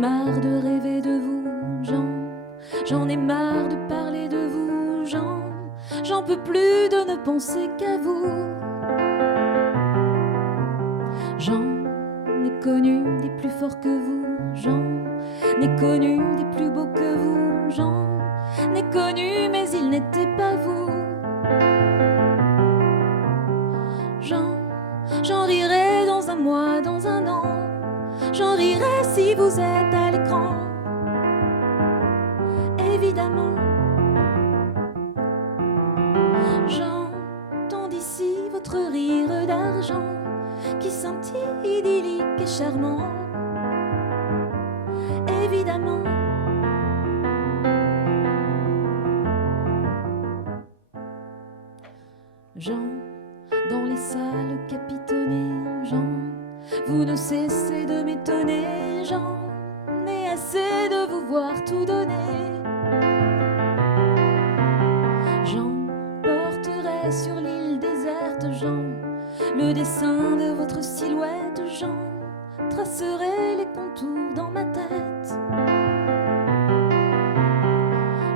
marre de rêver de vous, Jean. J'en ai marre de parler de vous, Jean. J'en peux plus de ne penser qu'à vous. J'en ai connu des plus forts que vous, J'en ai connu des plus beaux que vous, J'en ai connu, mais ils n'étaient pas vous. J'en rirai dans un mois, dans un an. J'en rirai si vous êtes à l'écran. Évidemment, j'entends d'ici votre rire d'argent qui scintille idyllique et charmant. Évidemment, Jean, dans les salles capitonnées, Jean, vous ne cessez de m'étonner, Jean, n'ai assez de vous voir tout donner. J'emporterai sur l'île déserte, Jean, le dessin de votre silhouette, Jean, tracerai les contours dans ma tête.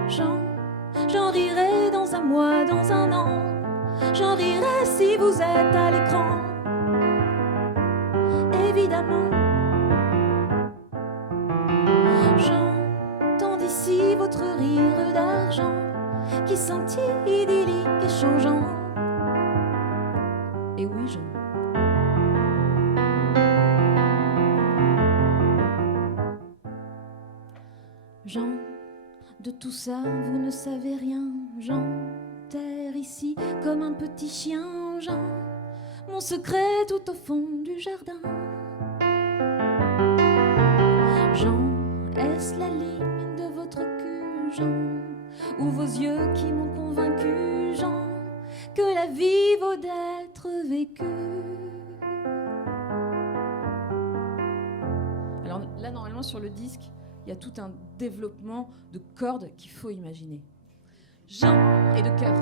J'en rirai dans un mois, dans un an. J'en rirai si vous êtes à l'écran. Évidemment, j'entends d'ici votre rire d'argent qui scintille idyllique et changeant. Et oui, Jean, de tout ça vous ne savez rien, Jean. Terre ici comme un petit chien, Jean, mon secret tout au fond du jardin. Jean, est-ce la ligne de votre cul, Jean, ou vos yeux qui m'ont convaincu, Jean, que la vie vaut d'être vécue? Alors là, normalement, sur le disque, il y a tout un développement de cordes qu'il faut imaginer. Jean et de cœur.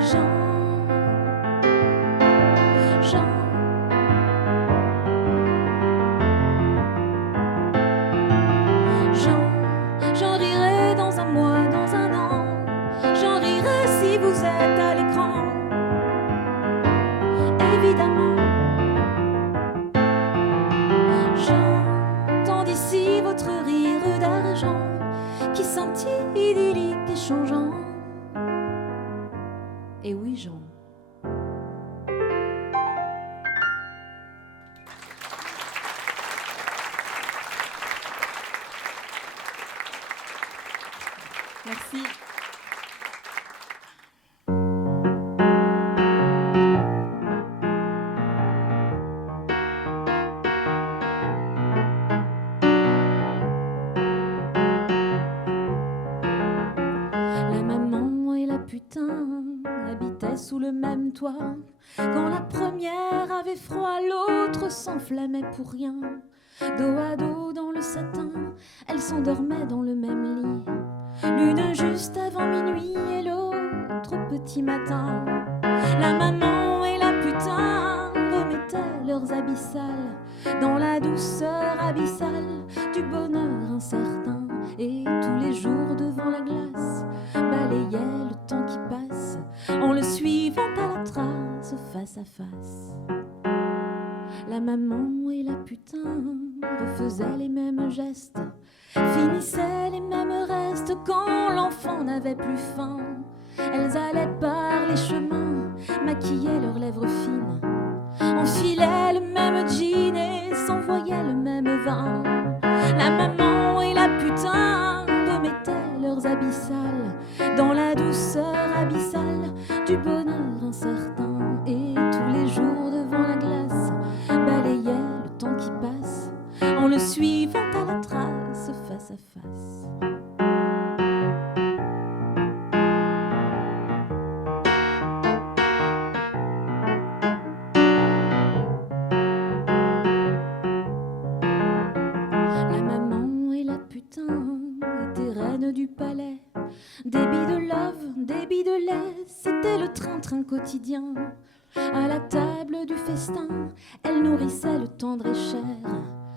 Jean, j'en rirai dans un mois, dans un an. J'en rirai si vous êtes à l'écran. Évidemment, j'entends d'ici votre rire d'argent qui scintille idyllique et changeant. Et oui, Jean. Merci. La maman et la putain habitaient sous le même toit. Quand la première avait froid, l'autre s'enflammait pour rien. Dos à dos dans le satin, elles s'endormaient dans le même lit. L'une juste avant minuit et l'autre au petit matin. La maman et la putain remettaient leurs habits sales dans la douceur abyssale du bonheur incertain. Et tous les jours devant la glace balayaient le temps qui passe en le suivant à la trace face à face. La maman et la putain refaisaient les mêmes gestes, finissaient les mêmes restes quand l'enfant n'avait plus faim. Elles allaient par les chemins, maquillaient leurs lèvres fines, enfilaient le même jean et s'envoyaient le même vin. La maman et la putain remettaient leurs habits sales dans la douceur abyssale du bonheur incertain. Et tous les jours devant la glace balayaient le temps qui passe en le suivant à la trace face à face. La maman et la putain étaient reines du palais. Débit de love, débit de lait, c'était le train-train quotidien. À la table du festin, elle nourrissait le tendre et cher.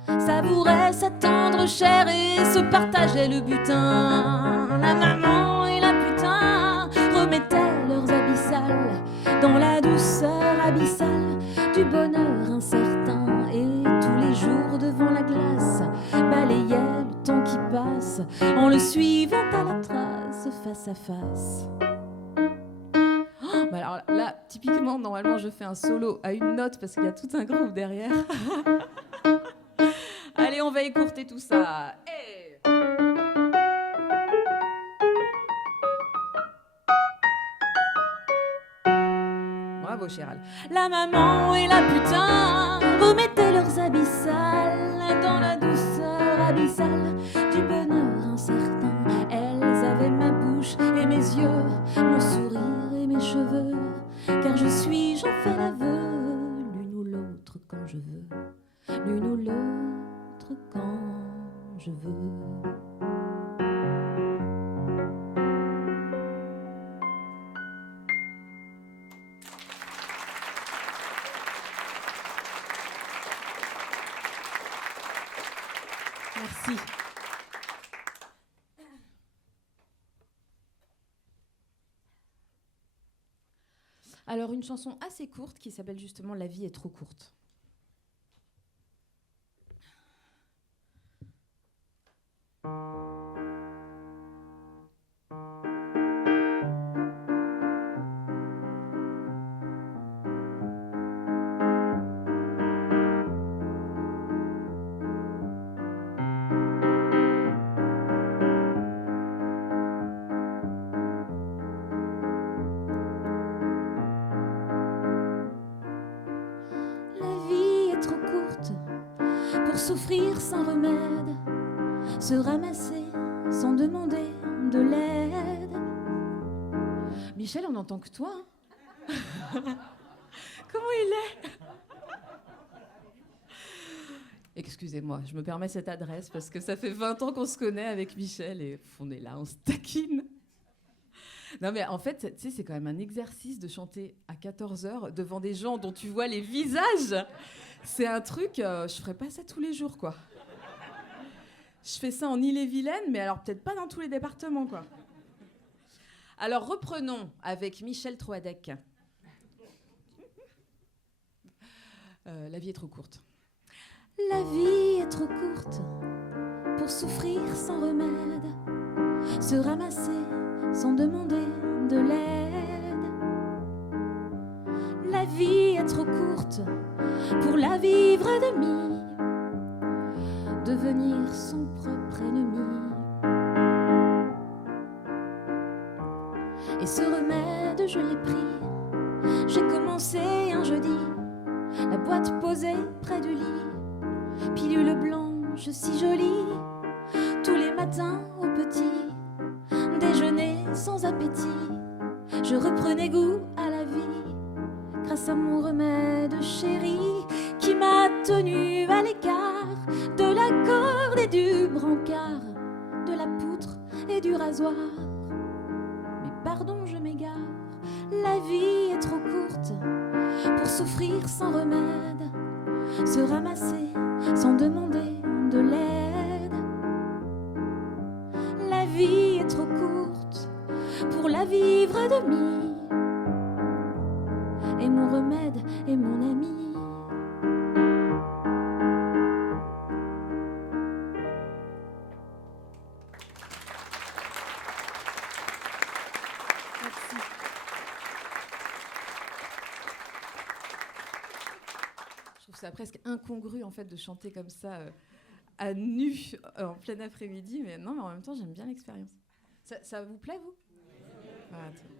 savouraient sa tendre chair et se partageaient le butin. La maman et la putain remettaient leurs habits sales dans la douceur abyssale du bonheur incertain. Et tous les jours devant la glace balayaient le temps qui passe en le suivant à la trace, face à face. Bah alors là, typiquement, normalement, je fais un solo à une note parce qu'il y a tout un groupe derrière. Allez, on va écourter tout ça. Hey. Bravo, Chéral. La maman et la putain remettaient leurs habits sales dans la douceur abyssale du bonheur incertain. Elles avaient ma bouche et mes yeux, mon sourire et mes cheveux, car je suis, j'en fais l'aveu, l'une ou l'autre quand je veux, l'une ou l'autre quand je veux. Merci. Alors, une chanson assez courte qui s'appelle justement La vie est trop courte. Souffrir sans remède, se ramasser sans demander de l'aide. Michel, on entend que toi. Hein. Comment il est? Excusez-moi, je me permets cette adresse parce que ça fait 20 ans qu'on se connaît avec Michel et on est là, on se taquine. Non mais en fait, tu sais, c'est quand même un exercice de chanter à 14h devant des gens dont tu vois les visages. C'est un truc, je ferais pas ça tous les jours, quoi. Je fais ça en Ille-et-Vilaine, mais alors peut-être pas dans tous les départements, quoi. Alors reprenons avec Michel Troadec. La vie est trop courte. La vie est trop courte pour souffrir sans remède, se ramasser sans demander de l'aide. La vie est trop courte pour la vivre à demi, devenir son propre ennemi. Et ce remède, je l'ai pris. J'ai commencé un jeudi, la boîte posée près du lit, pilule blanche si jolie, tous les matins au petit déjeuner sans appétit. Je reprenais goût à la vie grâce à mon remède chéri qui m'a tenu à l'écart de la corde et du brancard, de la poutre et du rasoir. Mais pardon, je m'égare, la vie est trop courte pour souffrir sans remède, se ramasser sans demander de l'aide. La vie est trop courte pour la vivre à demi, et mon remède est mon ami. Merci. Je trouve ça presque incongru en fait de chanter comme ça à nu en plein après-midi, mais non, mais en même temps j'aime bien l'expérience. Ça vous plaît, vous? Ah, c'est nul.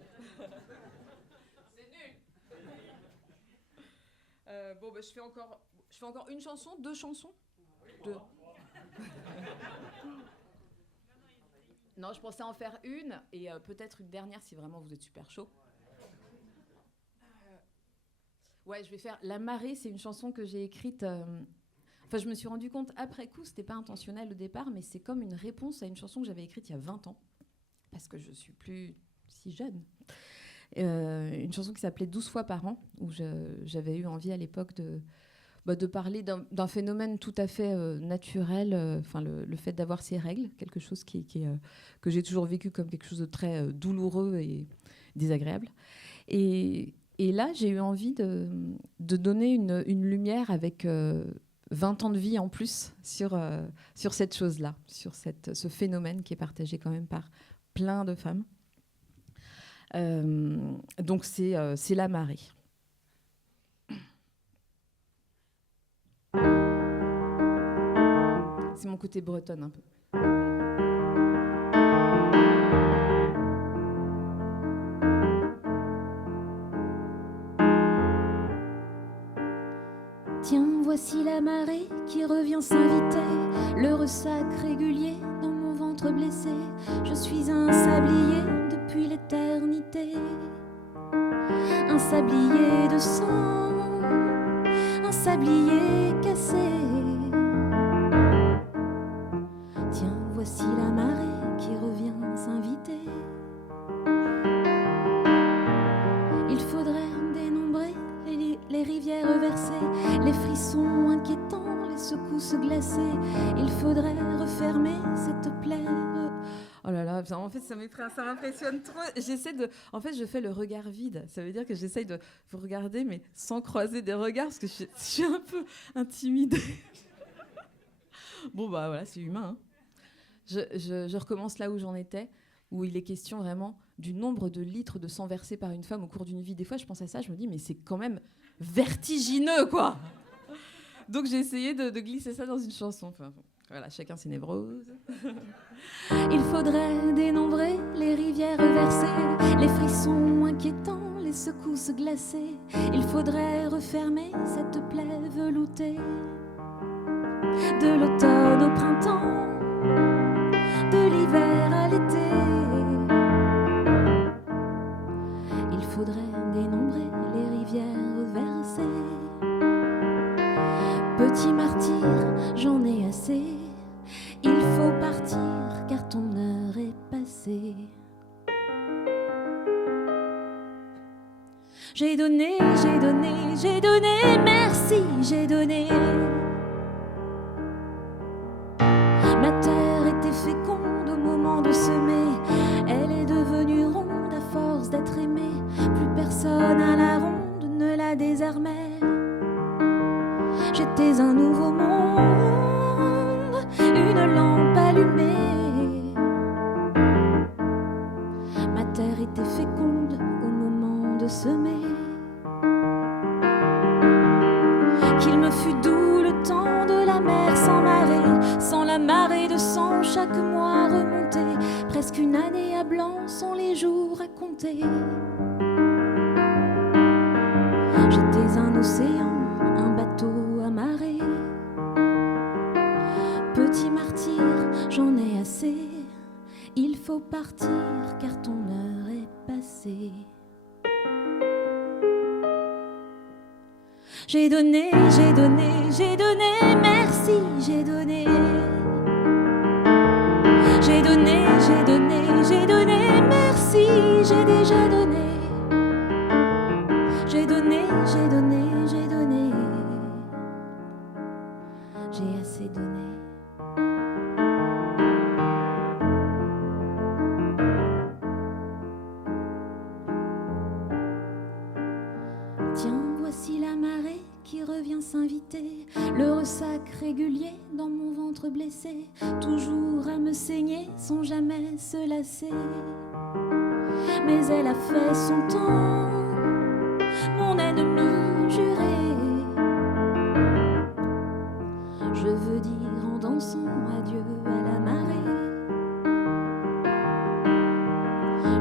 Bon, bah, je fais encore une chanson, 2 chansons. 2. Non, je pensais en faire une et peut-être une dernière si vraiment vous êtes super chaud. Ouais, je vais faire La Marée. C'est une chanson que j'ai écrite. Enfin, je me suis rendu compte après coup, c'était pas intentionnel au départ, mais c'est comme une réponse à une chanson que j'avais écrite il y a 20 ans, parce que je suis plus si jeune. Une chanson qui s'appelait 12 fois par an, où j'avais eu envie à l'époque de de parler d'un phénomène tout à fait naturel, le fait d'avoir ces règles, quelque chose que j'ai toujours vécu comme quelque chose de très douloureux et désagréable. Et là, j'ai eu envie de donner une lumière avec 20 ans de vie en plus sur cette chose-là, sur ce phénomène qui est partagé quand même par plein de femmes. Donc c'est la marée. C'est mon côté bretonne un peu. Tiens, voici la marée qui revient s'inviter, le ressac régulier dans mon ventre blessé. Je suis un sablier depuis l'éternité, un sablier de sang, un sablier cassé. Tiens, voici la marée qui revient s'inviter. Il faudrait dénombrer les rivières versées, les frissons inquiétants, les secousses glacées. Il faudrait refermer cette plaie. Oh là là, en fait, ça m'impressionne trop. En fait, je fais le regard vide. Ça veut dire que j'essaye de vous regarder, mais sans croiser des regards, parce que je suis un peu intimidée. Bon, bah voilà, c'est humain. Hein. Je recommence là où j'en étais, où il est question vraiment du nombre de litres de sang versé par une femme au cours d'une vie. Des fois, je pense à ça, je me dis, mais c'est quand même vertigineux, quoi. Donc, j'ai essayé de glisser ça dans une chanson. Enfin, voilà, chacun ses névroses. Il faudrait dénombrer les rivières versées, les frissons inquiétants, les secousses glacées. Il faudrait refermer cette plaie veloutée. De l'automne au printemps, de l'hiver à l'été. Il faudrait dénombrer les rivières versées. Petit martyr, j'en ai assez. Il faut partir car ton heure est passée. J'ai donné, j'ai donné, j'ai donné, merci, j'ai donné. Ma terre était féconde au moment de semer. Elle est devenue ronde à force d'être aimée. Plus personne à la ronde ne la désarmait. J'étais un nouveau monde, une lampe allumée. Ma terre était féconde au moment de semer. Qu'il me fût doux le temps de la mer sans marée, sans la marée de sang chaque mois remonté. Presque une année à blanc sans les jours à compter. J'étais un océan, un bateau amarré. Petit martyr, j'en ai assez. Il faut partir car ton heure est passée. J'ai donné, j'ai donné, j'ai donné, merci, j'ai donné. J'ai donné, j'ai donné, j'ai donné, merci, j'ai déjà donné. J'ai donné, j'ai donné, j'ai donné. J'ai assez donné. Tiens, voici la marée qui revient s'inviter, le ressac régulier dans mon ventre blessé, toujours à me saigner sans jamais se lasser. Mais elle a fait son temps, mon ennemi juré. Je veux dire en dansant adieu à la marée.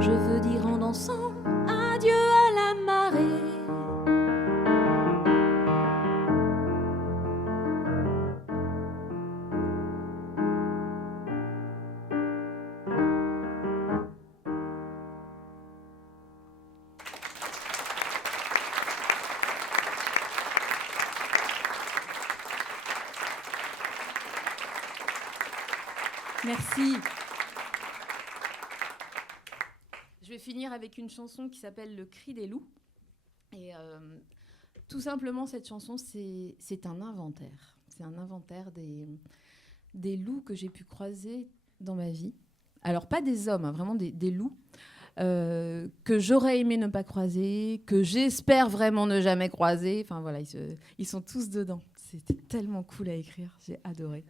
Je veux dire en dansant adieu à la marée. Merci. Je vais finir avec une chanson qui s'appelle Le cri des loups. Et Tout simplement, cette chanson, c'est un inventaire. C'est un inventaire des loups que j'ai pu croiser dans ma vie. Alors, pas des hommes, hein, vraiment des loups que j'aurais aimé ne pas croiser, que j'espère vraiment ne jamais croiser. Enfin, voilà, ils sont tous dedans. C'était tellement cool à écrire. J'ai adoré.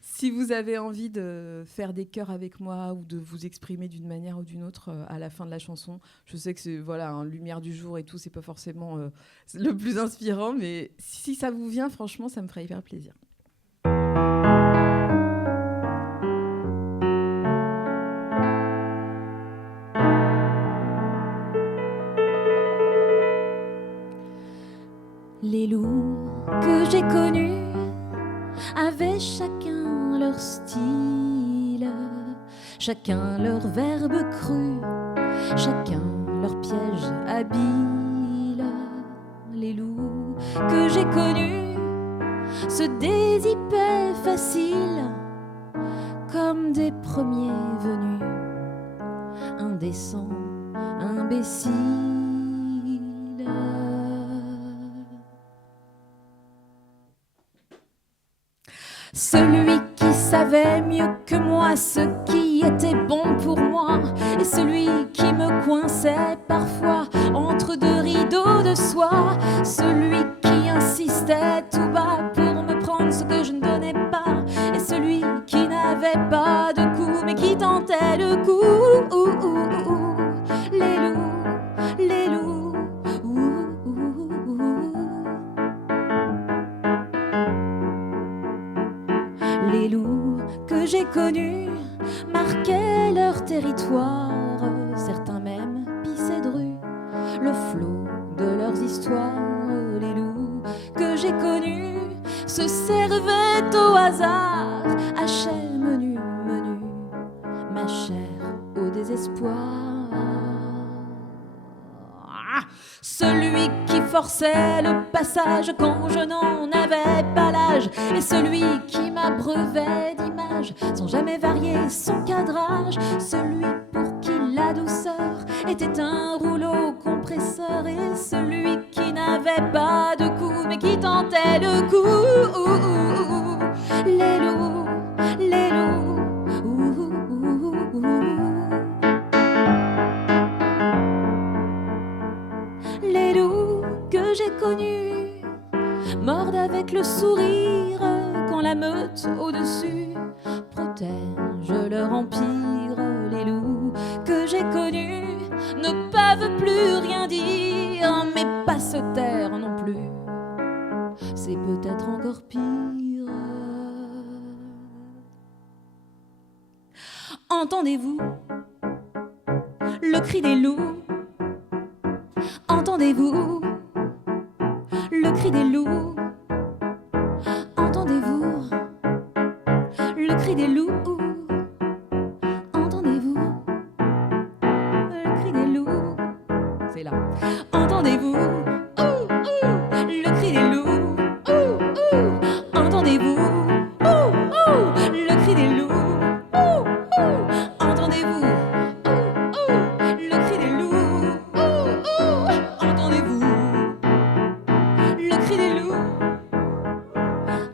Si vous avez envie de faire des chœurs avec moi ou de vous exprimer d'une manière ou d'une autre à la fin de la chanson, je sais que c'est lumière du jour et tout, c'est pas forcément le plus inspirant, mais si ça vous vient, franchement, ça me ferait hyper plaisir. Les loups que j'ai connus avaient chacun leur style, chacun leur verbe cru, chacun leur piège habile. Les loups que j'ai connus se dézippaient facile comme des premiers venus, indécents, imbéciles. Celui qui savait mieux que moi ce qui était bon pour moi, et celui qui me coinçait parfois entre deux rideaux de soie, celui qui insistait tout bas pour me prendre ce que je ne donnais pas, et celui qui n'avait pas de coup mais qui tentait le coup. Les loups, les loups. Les loups que j'ai connus marquaient leur territoire, certains même pissaient de rue le flot de leurs histoires. Les loups que j'ai connus se servaient au hasard, hachaient menu, ma chair au désespoir. Celui qui forçait le passage quand je n'en avais pas l'âge, et celui qui m'abreuvait d'images sans jamais varier son cadrage, celui pour qui la douceur était un rouleau compresseur, et celui qui n'avait pas de coup mais qui tentait le coup. Les loups, les loups. Les loups que j'ai connus mordent avec le sourire quand la meute au-dessus protège leur empire. Les loups que j'ai connus ne peuvent plus rien dire, mais pas se taire non plus, c'est peut-être encore pire. Entendez-vous le cri des loups? Entendez-vous le cri des loups? Entendez-vous le cri des loups? Entendez-vous le cri des loups? C'est là. Entendez-vous le cri des loups? Entendez-vous le cri des loups? Entendez-vous le cri des loups? Entendez-vous le cri des loups?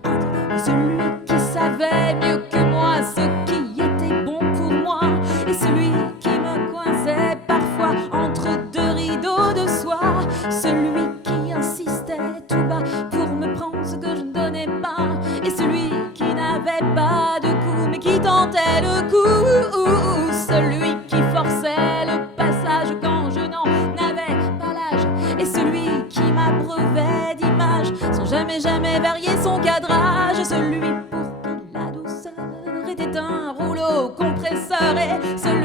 Entendez-vous celui qui savait mieux que moi ce qui était bon pour moi, et celui qui me coinçait parfois entre deux rideaux de soie, celui qui insistait tout bas pour me prendre ce que je ne donnais pas, et celui qui n'avait pas de coup mais qui tentait le coup, celui qui forçait le passage quand je n'en avais pas l'âge, et celui qui m'abreuvait d'images sans jamais varier son cadrage, celui pour qui la douceur était un rouleau compresseur, et celui